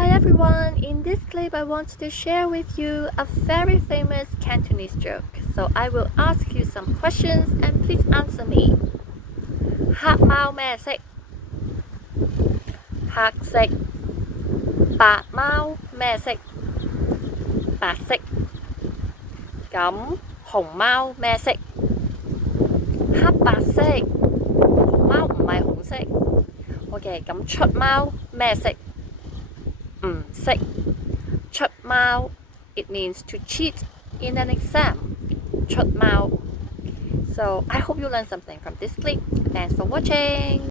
Hi everyone, in this clip I want to share with you a very famous Cantonese joke. So I will ask you some questions and please answer me. 黑貓咩色? 黑色. 白貓咩色? 白色. 咁紅貓咩色? 黑白色. 紅貓唔係紅色. OK, 咁出貓咩色? 唔識. 出貓 it means to cheat in an exam. 出貓. So I hope you learned something from this clip. Thanks for watching.